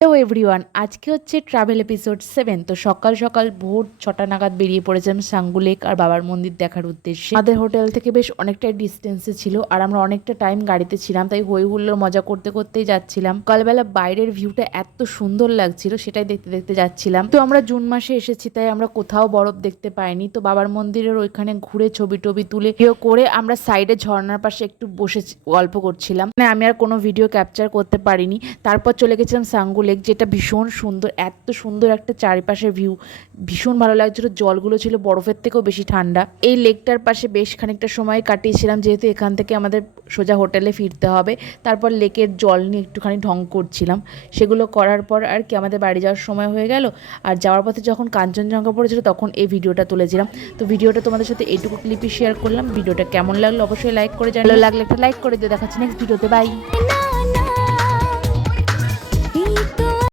Hello everyone, আজকে হচ্ছে travel episode 7। তো সকাল সকাল ভোর 6টা নাগাদ বেরিয়ে পড়েছিলাম সাঙ্গু লেক আর বাবার মন্দির দেখার উদ্দেশ্যে। আমাদের হোটেল থেকে বেশ অনেকটাই ডিস্টেন্সে ছিল আর আমরা অনেকটা টাইম গাড়িতে ছিলাম, তাই হই হুল্লোড় মজা করতে করতেই যাচ্ছিলাম। সকালবেলা বাইরের ভিউটা এত সুন্দর লাগছিল, সেটাই দেখতে দেখতে যাচ্ছিলাম। তো আমরা জুন মাসে এসেছি, তাই আমরা কোথাও বরফ দেখতে পাইনি। তো বাবার মন্দিরের ওইখানে ঘুরে ছবি টবি তুলে ভিডিও করে আমরা সাইডে ঝর্ণার পাশে একটু বসে গল্প করছিলাম। মানে আমি আর কোনো ভিডিও ক্যাপচার করতে পারিনি। তারপর চলে গেছিলাম সাঙ্গু লেক, যেটা ভীষণ সুন্দর, এত সুন্দর একটা চারিপাশের ভিউ, ভীষণ ভালো লাগছিল। জলগুলো ছিল বরফের থেকেও বেশি ঠান্ডা। এই লেকটার পাশে বেশ খানিকটা সময় কাটিয়েছিলাম, যেহেতু এখান থেকে আমাদের সোজা হোটেলে ফিরতে হবে। তারপর লেকের জল নিয়ে একটুখানি ঢং করছিলাম। সেগুলো করার পর আর কি আমাদের বাড়ি যাওয়ার সময় হয়ে গেল। আর যাওয়ার পথে যখন কাঞ্চনজঙ্ঘা পড়েছিল তখন এই ভিডিওটা তুলেছিলাম। তো ভিডিওটা তোমাদের সাথে এইটুকু ক্লিপই শেয়ার করলাম। ভিডিওটা কেমন লাগলো অবশ্যই লাইক করে জানাও। ভালো লাগলে একটা লাইক করে দিও। দেখাচ্ছি নেক্সট ভিডিওতে। বাই।